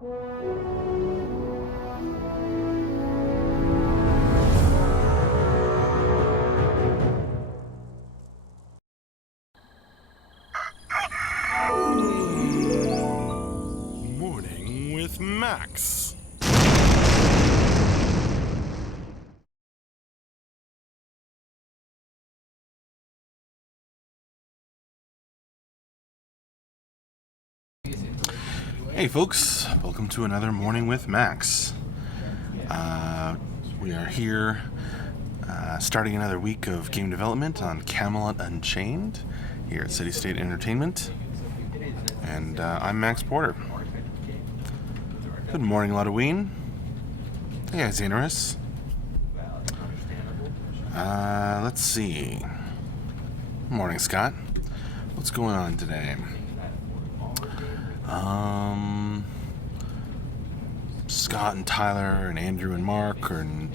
Morning with Max. Hey folks, welcome to another Morning with Max. We are here starting another week of game development on Camelot Unchained here at City State Entertainment. And I'm Max Porter. Good morning, Ludween. Hey, Xanaris. Let's see. Morning, Scott. What's going on today? Scott and Tyler and Andrew and Mark and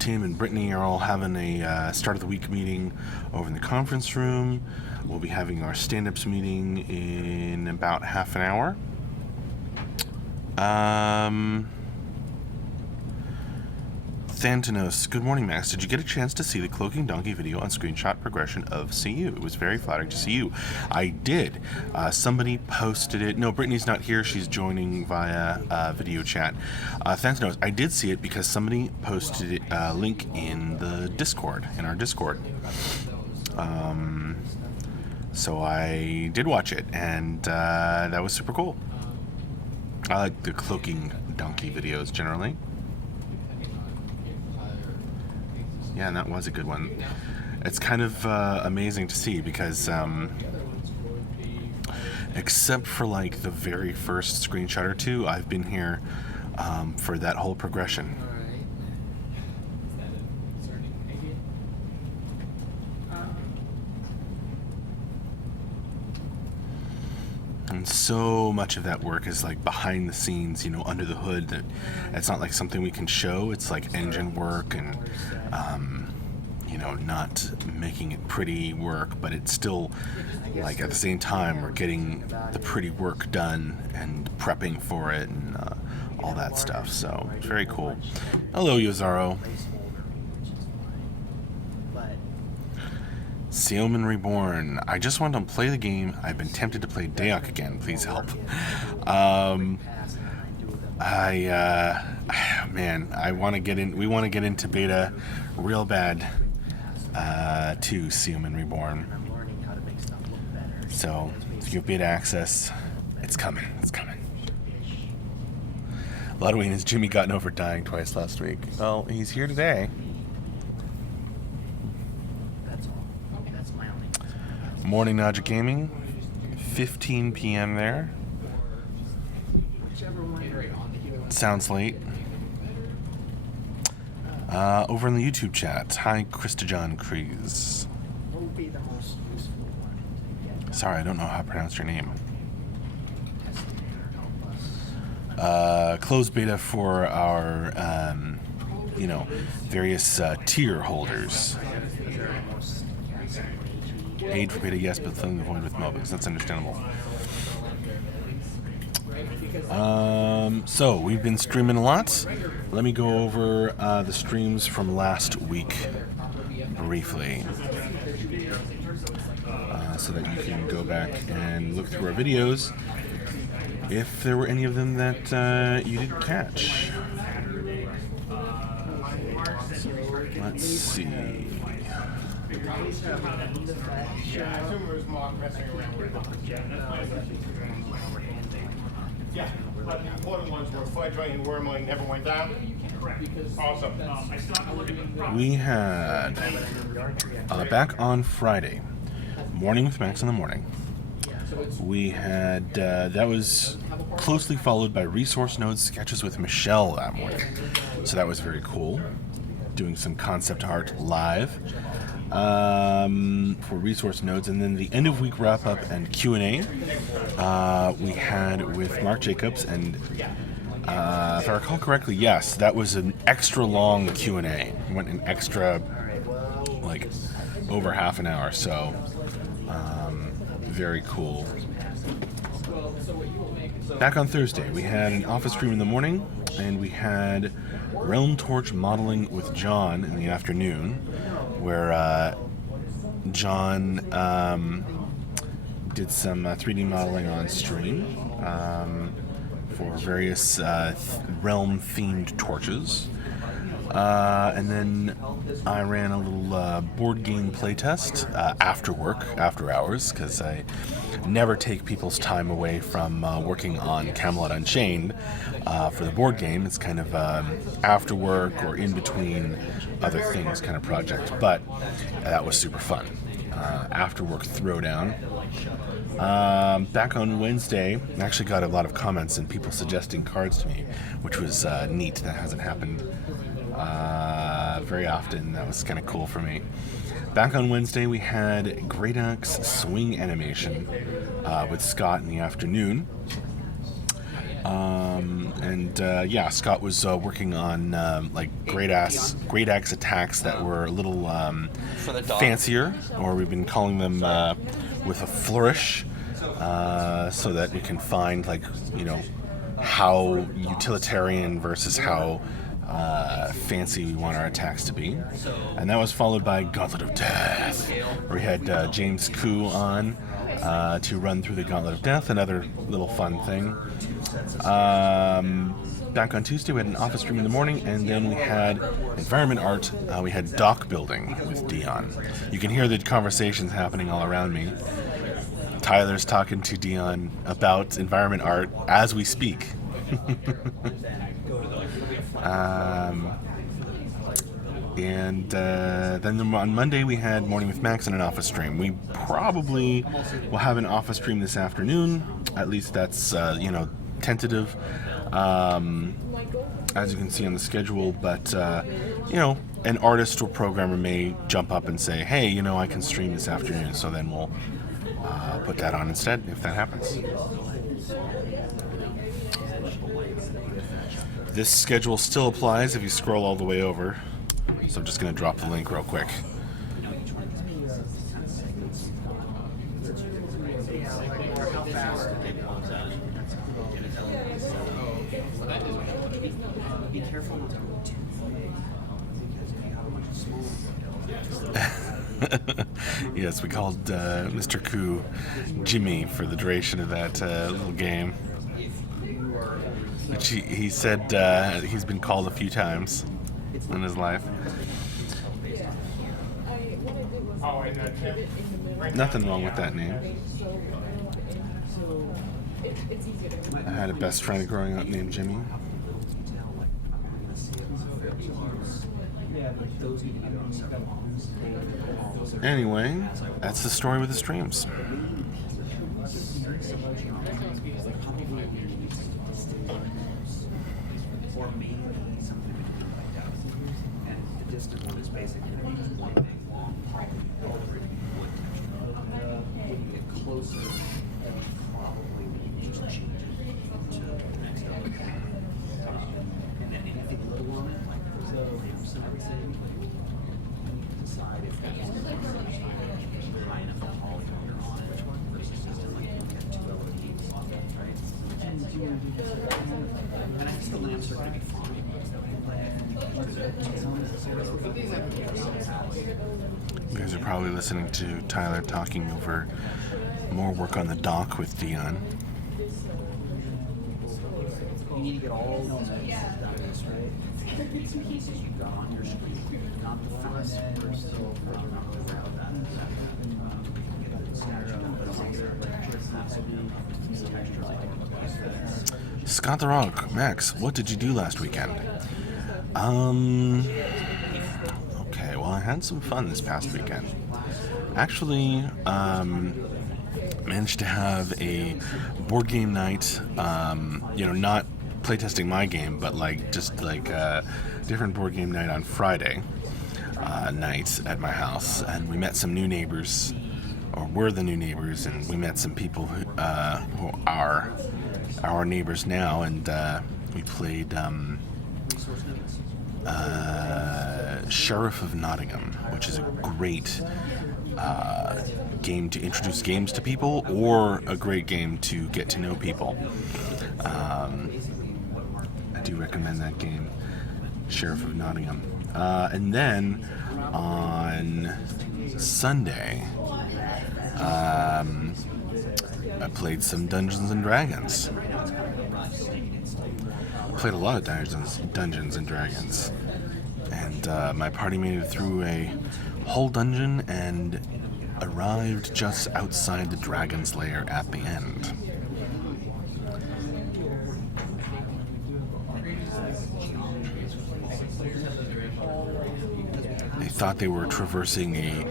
Tim and Brittany are all having a start of the week meeting over in the conference room. We'll be having our stand-ups meeting in about half an hour. Thantanos, good morning, Max. Did you get a chance to see the Cloaking Donkey video on screenshot progression of CU? It was very flattering to see you. I did. Somebody posted it. No, Brittany's not here. She's joining via video chat. Thantanos, I did see it because somebody posted a link in the Discord, in our Discord. So I did watch it, and that was super cool. I like the Cloaking Donkey videos generally. Yeah, and that was a good one. It's kind of amazing to see because except for like the very first screenshot or two, I've been here for that whole progression. And so much of that work is like behind the scenes, you know, under the hood. That it's not like something we can show. It's like engine work and, you know, not making it pretty work, but it's still like at the same time we're getting the pretty work done and prepping for it and all that stuff. So it's very cool. Hello, Yozaro. Seoman Reborn. I just want to play the game. I've been tempted to play Dayak again. Please help. Man, I want to get in. We want to get into beta real bad to Seoman Reborn. So if you have beta access, it's coming. It's coming. Ludwig, has Jimmy gotten over dying twice last week? Well, he's here today. Morning Naja Gaming, 15 p.m. there. Sounds late. Over in the YouTube chat, hi Krista John Kreese. Sorry, I don't know how to pronounce your name. Closed beta for our, you know, various tier holders. Aid for beta, yes, but filling the void with MOBAs. That's understandable. So, we've been streaming a lot. Let me go over the streams from last week briefly. So that you can go back and look through our videos if there were any of them that you didn't catch. Let's see. Yeah, but the important ones were fudging, wormling, never went down. Awesome. We had back on Friday, Morning with Max in the morning. We had that was closely followed by Resource Nodes Sketches with Michelle that morning. So that was very cool. Doing some concept art live for Resource Nodes, and then the end of week wrap up and Q&A we had with Mark Jacobs, and if I recall correctly, yes, that was an extra long Q&A. Went an extra like over half an hour, so very cool. back on Thursday, we had an office stream in the morning, and we had Realm Torch modeling with John in the afternoon, where John did some 3D modeling on stream for various realm-themed torches. And then I ran a little board game playtest after work, after hours, because I never take people's time away from working on Camelot Unchained for the board game. It's kind of after work or in between other things kind of project, but that was super fun. After work throwdown. Back on Wednesday, I actually got a lot of comments and people suggesting cards to me, which was neat. That hasn't happened very often. That was kind of cool for me. Back on Wednesday, we had Great Axe Swing Animation with Scott in the afternoon. Scott was working on like Great Axe attacks that were a little fancier, or we've been calling them with a flourish, so that we can find, like, you know, how utilitarian versus how fancy we want our attacks to be. And that was followed by Gauntlet of Death, where we had James Koo on to run through the Gauntlet of Death, another little fun thing. Back on Tuesday, we had an office stream in the morning, and then we had environment art. We had dock building with Dion. You can hear the conversations happening all around me. Tyler's talking to Dion about environment art as we speak. Then on Monday we had Morning with Max and an office stream. We probably will have an office stream this afternoon. At least that's tentative, as you can see on the schedule. But an artist or programmer may jump up and say, "Hey, I can stream this afternoon." So then we'll put that on instead if that happens. This schedule still applies if you scroll all the way over. So I'm just going to drop the link real quick. Yes, we called Mr. Koo Jimmy for the duration of that little game. Which he said he's been called a few times in his life. Nothing wrong with that name. I had a best friend growing up named Jimmy. Anyway, that's the story with the streams. You guys are probably listening to Tyler talking over more work on the dock with Dion. You need to get all those pieces down this, right? These pieces you got on your screen, not the first still Scott the Rock, Max, what did you do last weekend? Okay, well, I had some fun this past weekend. Actually, managed to have a board game night, not playtesting my game, but just a different board game night on Friday night at my house. And we met some new neighbors, or were the new neighbors, and we met some people who are our neighbors now, and we played Sheriff of Nottingham, which is a great game to introduce games to people, or a great game to get to know people. I do recommend that game, Sheriff of Nottingham. And then on Sunday, I played some Dungeons and Dragons. Played a lot of Dungeons and Dragons, and my party made it through a whole dungeon and arrived just outside the dragon's lair at the end. They thought they were traversing a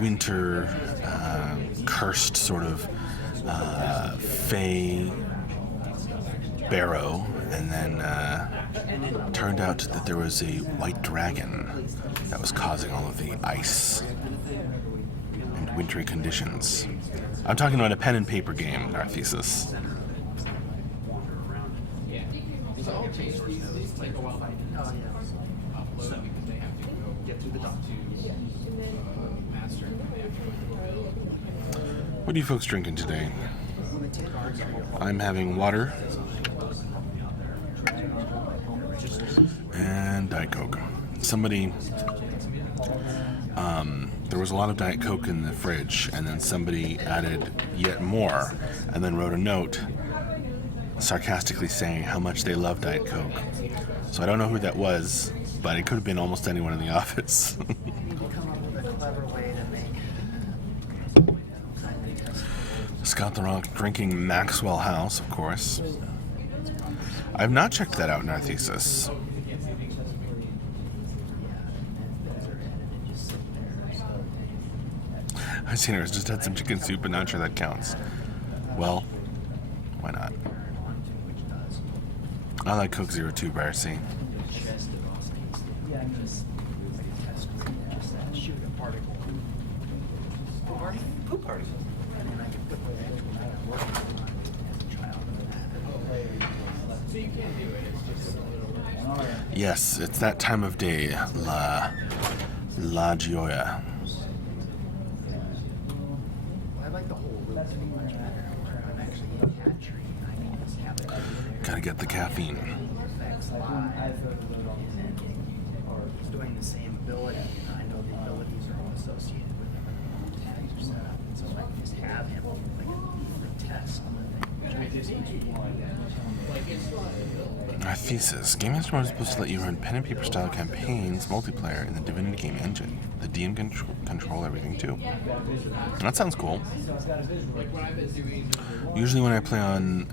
winter cursed sort of fey barrow, and then turned out that there was a white dragon that was causing all of the ice and wintry conditions. I'm talking about a pen and paper game, Narthesis. What are you folks drinking today? I'm having water and Diet Coke. Somebody, there was a lot of Diet Coke in the fridge, and then somebody added yet more, and then wrote a note sarcastically saying how much they love Diet Coke. So I don't know who that was, but it could have been almost anyone in the office. Come up with a clever way to make. Scott the Rock drinking Maxwell House, of course. I've not checked that out in Narthesis. I've seen her just had some chicken soup, but not sure that counts. Well, why not? I like Coke Zero 2 Bar C. Poop party. Yes, it's that time of day, La Gioia. I like the whole loop much better. I'm actually a cat tree. I can just have it. Gotta get the caffeine. Effects live. It's doing the same ability. And I know the abilities are all associated with him. Things are set up. So I can just have him like a test on the thing. Our thesis. Game Master Mode is supposed to let you run pen and paper style campaigns multiplayer in the Divinity game engine. The DM can control everything too. That sounds cool. Usually when I play on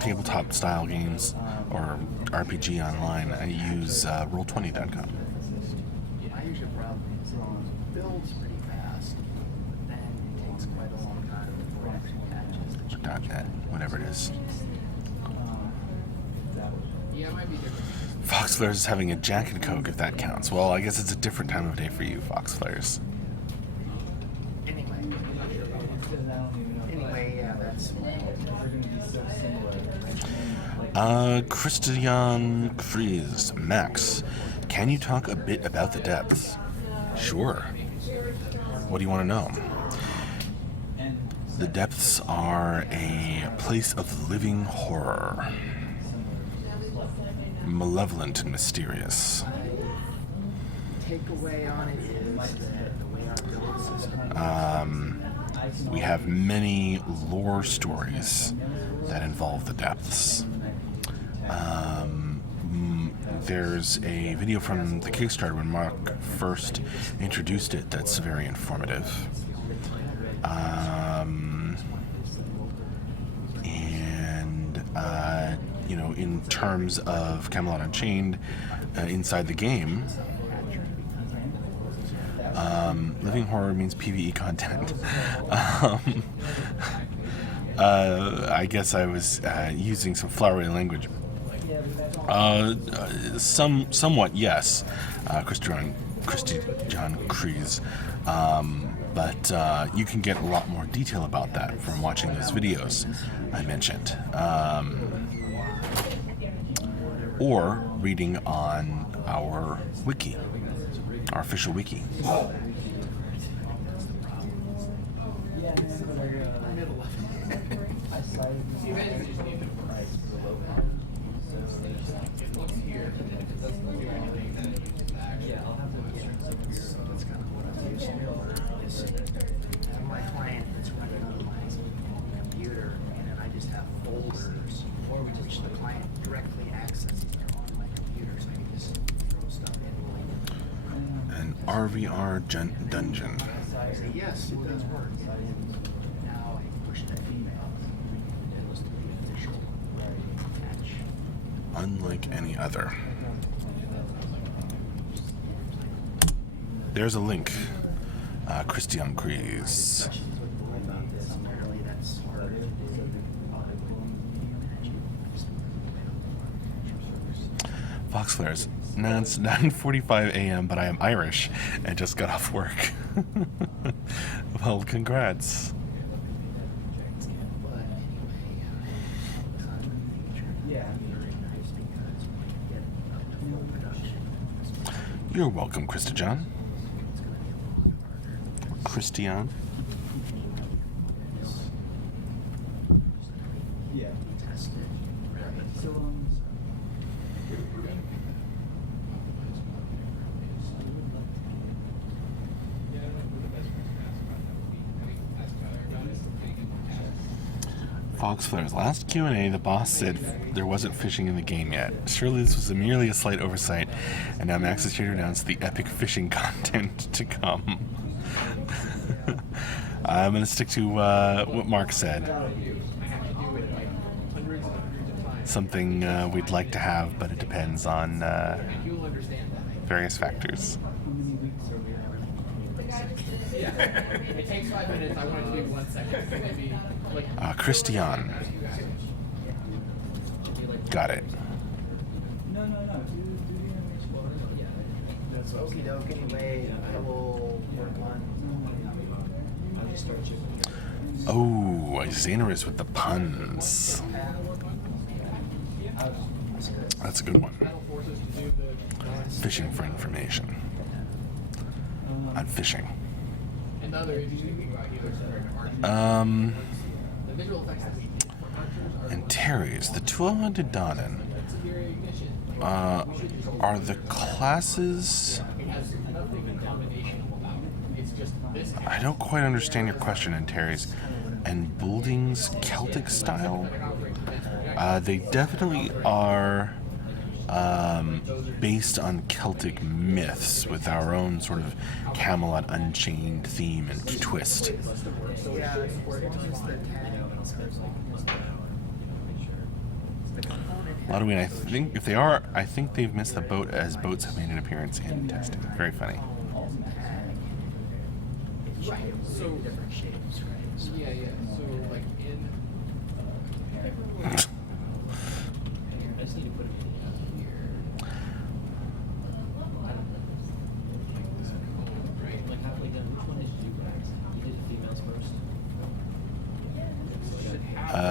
tabletop style games or RPG online, I use Roll20.com. My usual problem is it builds pretty fast, but then it takes quite a long time before it actually patches. .net, whatever it is. Fox Flares is having a Jack and Coke, if that counts. Well, I guess it's a different time of day for you, Fox Flares. Anyway, yeah, that's Christian Fries. Max, can you talk a bit about the depths? Sure. What do you want to know? The depths are a place of living horror. Malevolent and mysterious. takeaway on it is that the way our build system We have many lore stories that involve the depths. There's a video from the Kickstarter when Mark first introduced it that's very informative. In terms of Camelot Unchained, inside the game, living horror means PvE content. I guess I was using some flowery language. Somewhat, yes, Christian Kreese. But you can get a lot more detail about that from watching those videos I mentioned. Or reading on our wiki, our official wiki. RVR dungeon. Yes, it does work. Now I push that email. It was to the official attach. Unlike any other. There's a link. Christian Crees. Questions about this. Apparently that's hard. Fox Flares. No, it's 9:45 a.m., but I am Irish and just got off work. Well, congrats. But anyway, You're welcome, Krista John. Christian. yeah. Test it. So Fox Flares. Last Q&A, the boss said there wasn't fishing in the game yet. Surely this was merely a slight oversight, and now Max is here to announce the epic fishing content to come. I'm going to stick to what Mark said. Something we'd like to have, but it depends on various factors. Yeah, it takes 5 minutes. I want it to be 1 second. So maybe Christian. Got it. that's okie doke. Anyway, I will work on. I'll just start chipping. Oh, Xanarus with the puns. That's a good one. Fishing for information. On fishing. and the other issues we think about either the visual effects that we did for archers are And Terry's, the Tuatha secondary ignition. are the classes... It has nothing in combination about it. It's just this. I don't quite understand your question, and Terry's. And Building's Celtic style? They definitely are based on Celtic myths with our own sort of Camelot Unchained theme and twist. Ludwig, I think if they are, I think they've missed the boat as boats have made an appearance in testing. Very funny. Right. So yeah. So like in. I just need to put it in here. Right. Like halfway done. Which one did you do, guys? You did the females first.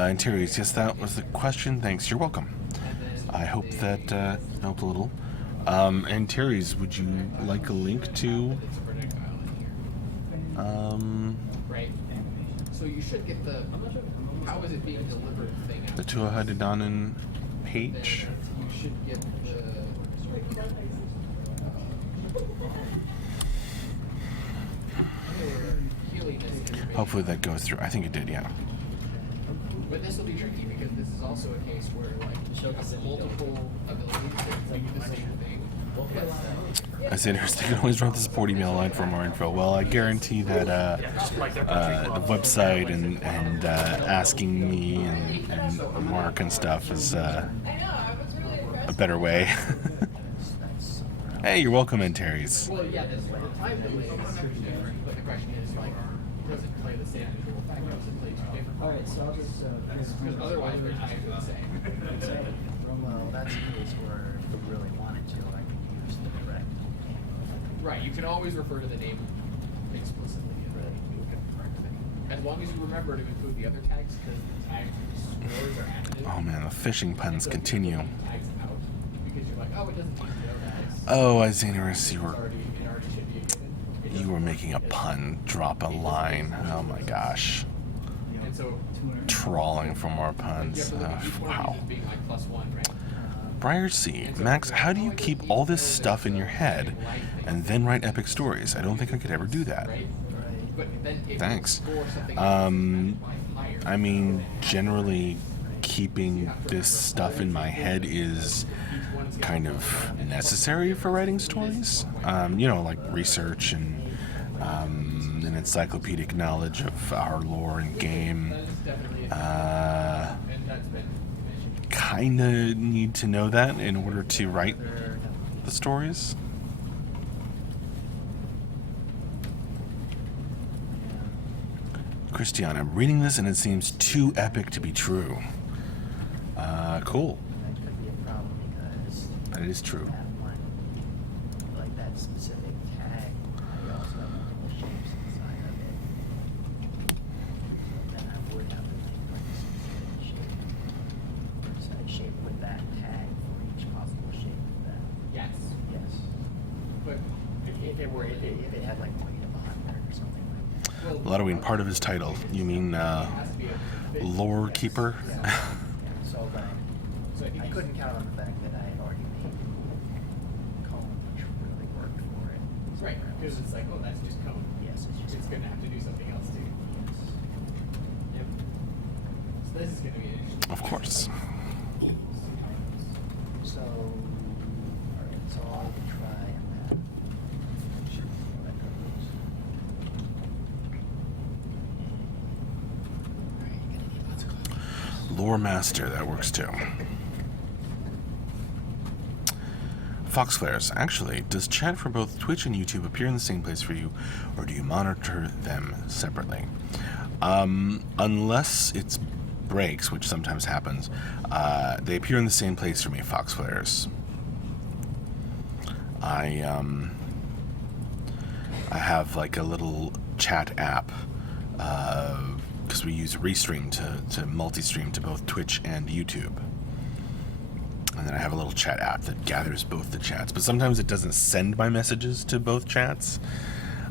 Interiors, yes, that was the question. Thanks, you're welcome. I hope that helped a little. Interiors, would you like a link to? Right. So you should get the. How is it being delivered thing out. The Tuatha page? You should get the. Hopefully that goes through. I think it did, yeah. But this will be tricky because this is also a case where like you have multiple abilities to do the same thing. I said, they can always run the support email line for more info. Well, I guarantee that the website and asking me and Mark and stuff is a better way. Hey, you're welcome in, Terry's. Well, yeah, the time delay is different, but the question is like, does it play the same visual effect? Does it play two different? All right, so I'll just Because otherwise, we're tied to the same. Well, that's a case where if we really wanted to, I could use the correct. Right, you can always refer to the name explicitly and then you can correct it. As long as you remember to include the other tags, because the tag scores are additive. Oh man, the fishing puns continue. Tags out because you're like, oh, it doesn't use the other tags. Oh, Xanarus, It already should be a given. you were making a pun, drop a line. Oh my gosh. And so Trawling for more puns. Wow. being like +1, right? Briar Seed. Max, how do you keep all this stuff in your head and then write epic stories? I don't think I could ever do that. But then if Thanks. you score something I mean, generally keeping this stuff in my head is kind of necessary for writing stories. Like research and an encyclopedic knowledge of our lore and game. Kind of need to know that in order to write the stories. Christian, I'm reading this and it seems too epic to be true. Cool. That could be a problem because That is true. that one, like that specific tag, you also have multiple shapes inside of it. Then I would have to think like a specific shape with that tag for each possible shape of that. Yes. Yes. But If it had like weight of 100 or something like that. Ludwig, part of his title. You mean lore keeper? Yeah. So, but So I think I couldn't count on the fact that I had already made cone, which really worked for it. Right, because it's like, oh, that's just code. Yes, it's just It's going to have to do something else too. Yes. Yep. So this is going to be an interesting. Of course. So, alright, so I'll try and then see how that goes. Alright, you're gonna need lots of coffee. Lore Master, that works too. Fox Flares, actually, does chat for both Twitch and YouTube appear in the same place for you, or do you monitor them separately? Unless it's breaks, which sometimes happens, they appear in the same place for me, Fox Flares. I have like a little chat app, because we use Restream to multi-stream to both Twitch and YouTube. And then I have a little chat app that gathers both the chats. But sometimes it doesn't send my messages to both chats.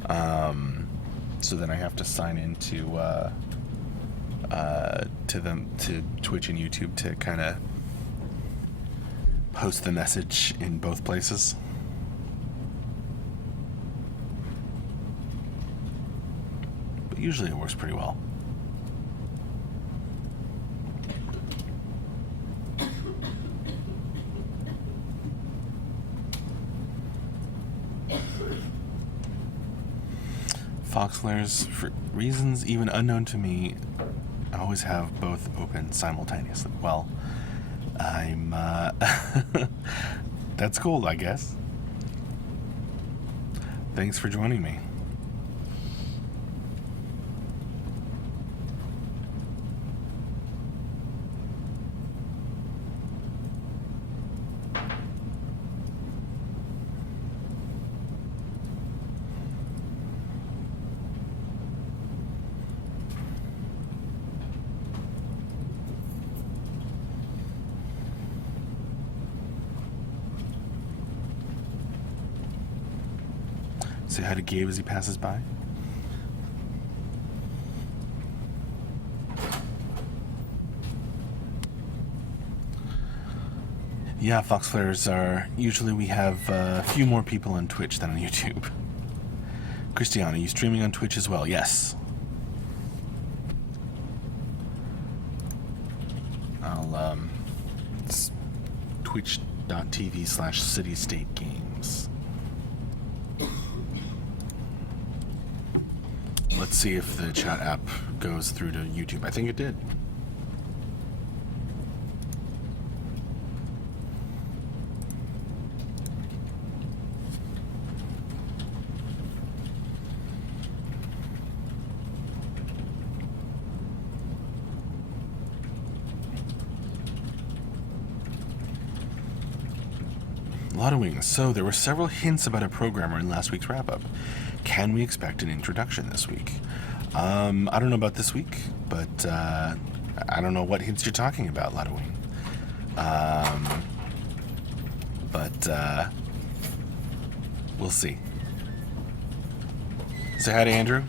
So then I have to sign into to Twitch and YouTube to kind of post the message in both places. But usually it works pretty well. Fox Flares, for reasons even unknown to me, I always have both open simultaneously. Well, I'm, that's cool, I guess. Thanks for joining me. Say hi to Gabe as he passes by. Yeah, Fox Flares are... Usually we have a few more people on Twitch than on YouTube. Christiane, are you streaming on Twitch as well? Yes. It's twitch.tv/CityStateGames. Let's see if the chat app goes through to YouTube. I think it did. A lot of wings. So there were several hints about a programmer in last week's wrap-up. Can we expect an introduction this week? I don't know about this week, but I don't know what hints you're talking about, Ludwig. But we'll see. Say hi to Andrew.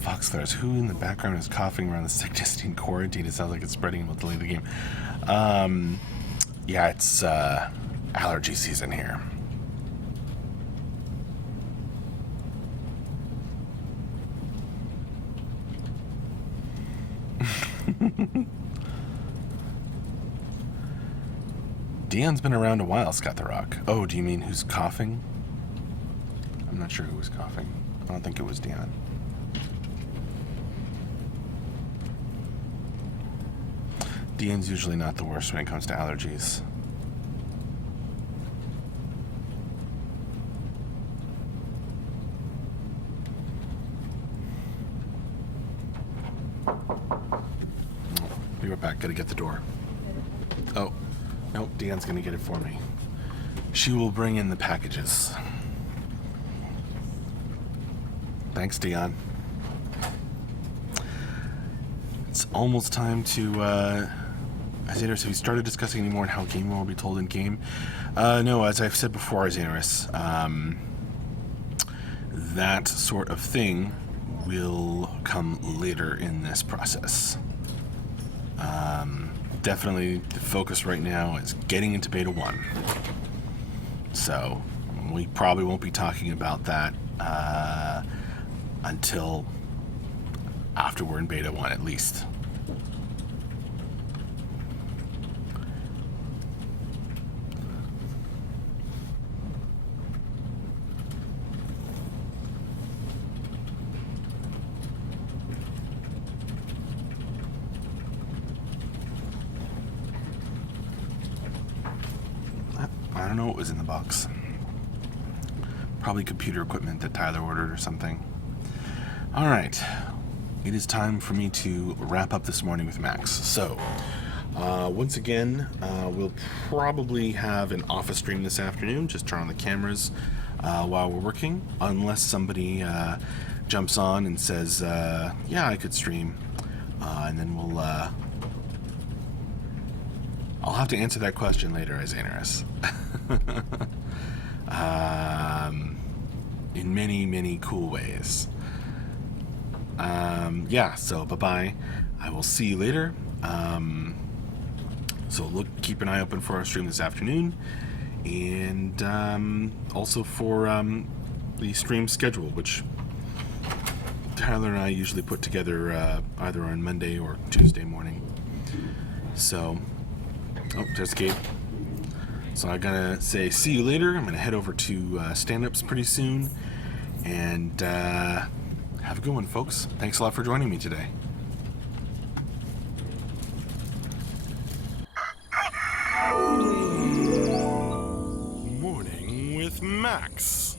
Fox Flares, who in the background is coughing around the sickness in quarantine? It sounds like it's spreading and will delay the game. Yeah, it's allergy season here. Dion's been around a while, Scott the Rock. Oh, do you mean who's coughing? I'm not sure who was coughing. I don't think it was Dion. Dion's usually not the worst when it comes to allergies. Be right back. Gotta get the door. Oh, nope. Dion's gonna get it for me. She will bring in the packages. Thanks, Dion. It's almost time to, Xanarus, have you started discussing any more on how game will be told in game? No, as I've said before, Xanarus, that sort of thing will come later in this process. Definitely the focus right now is getting into Beta 1. So we probably won't be talking about that until after we're in Beta 1 at least. I don't know what was in the box. Probably computer equipment that Tyler ordered or something. All right. It is time for me to wrap up this morning with Max. So, once again, we'll probably have an office stream this afternoon. Just turn on the cameras while we're working. Unless somebody jumps on and says, yeah, I could stream. And then we'll... I'll have to answer that question later, Xanarus. In many, many cool ways. Yeah, so bye-bye. I will see you later. So keep an eye open for our stream this afternoon. And also for the stream schedule, which Tyler and I usually put together either on Monday or Tuesday morning. So... Oh, there's Gabe. So I gotta say see you later. I'm gonna head over to stand-ups pretty soon. And have a good one, folks. Thanks a lot for joining me today. Morning with Max.